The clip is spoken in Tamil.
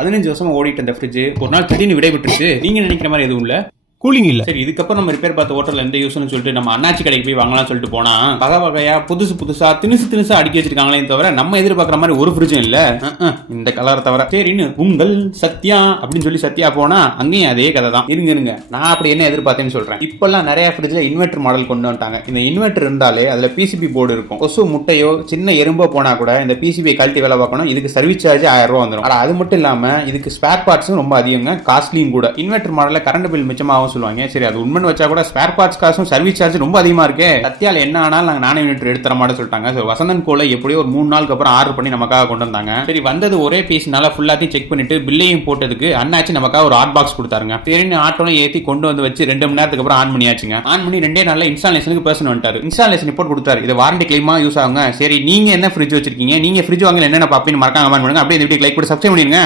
15 வருஷமா ஓடிட்டு இந்த ஃப்ரிட்ஜ் ஒரு நாள் திடீர்னு விடைபெற்றுச்சு. நீங்க நினைக்கிற மாதிரி எதுவும் இல்ல, கூலிங் இல்ல. சரி இதுக்கப்புறம் நம்ம ரிப்பேர் பார்த்த ஹோட்டல்ல எந்த யூஸ்னு சொல்லிட்டு நம்ம அண்ணாச்சி கடைக்கு போய் வாங்கலாம் சொல்லிட்டு போனா வகை வகையா புதுசா திணுசா அடுக்கி வச்சிருக்காங்களே தவிர நம்ம எதிர்பார்க்குற மாதிரி ஒரு ஃப்ரிட்ஜும் இல்ல. இந்த கலரை தவிர. சரின்னு உங்கள் சத்யா அப்படின்னு சொல்லி சத்யா போனா அங்கேயும் அதே கதை தான். இருங்க நான் அப்படி என்ன எதிர்பார்த்தேன்னு சொல்றேன். இப்பெல்லாம் நிறைய ஃப்ரிட்ஜ்ல இன்வெர்டர் மாடல் கொண்டு வந்துட்டாங்க. இந்த இன்வெர்டர் இருந்தாலே அதுல பிசிபி போர்டு இருக்கும். கொசு முட்டையோ சின்ன எறும்போ போனா கூட இந்த பிசிபி கழட்டி வேலை பார்க்கணும். இதுக்கு சர்வீஸ் சார்ஜ் 1000 ரூபா வந்துடும். அது மட்டும் இல்லாம இதுக்கு ஸ்பேர் பார்ட்ஸும் ரொம்ப அதிகங்க, காஸ்ட்லியும் கூட. இன்வெர்டர் மாடல்ல கரண்ட் பில் மிச்சமாகவும் சொல்லுவாங்க. சரி அது உண்மைன்னு வச்சா கூட ஸ்பேர் பார்ட்ஸ் காசும் சர்வீஸ் சார்ஜ் ரொம்ப அதிகமா இருக்கு. சத்யால என்ன ஆனாலும் நாங்க நானே யூனிட் எடுத்து தர மாட்டேன்னு சொல்லிட்டாங்க. வசந்தன் கோல எப்படியோ ஒரு 3 நாளுக்கு அப்புறம் ஆர்டர் பண்ணி நமக்காக கொண்டு வந்தாங்க. சரி வந்தது ஒரே பீஸ்னால ஃபுல்லாத்தையும் செக் பண்ணிட்டு பில்லையும் போட்டதுக்கு அண்ணாச்சி நமக்காக ஒரு ஹாட் பாக்ஸ் கொடுத்தாருங்க. சரின்னு ஆட்டோல ஏற்றி கொண்டு வந்து வச்சு 2 மணி நேரத்துக்கு அப்புறம் ஆன் பண்ணியாச்சுங்க. ஆன் பண்ணி 2 நாள்ல இன்ஸ்டாலேஷனுக்கு பர்சன் வந்துட்டாரு. இன்ஸ்டாலேஷன் ரிப்போர்ட் கொடுத்தாரு. இது வாரண்டி கிளைமா யூஸ் ஆகுங்க. சரி நீங்க என்ன ஃப்ரிட்ஜ் வச்சிருக்கீங்க, நீங்க ஃப்ரிட்ஜ் வாங்கல என்னென்ன பாப்பீன்னு மறக்காம கமெண்ட் பண்ணுங்க. அப்படியே இந்த வீடியோ லைக் போட்டு சப்ஸ்கிரைப் பண்ணிருங்க.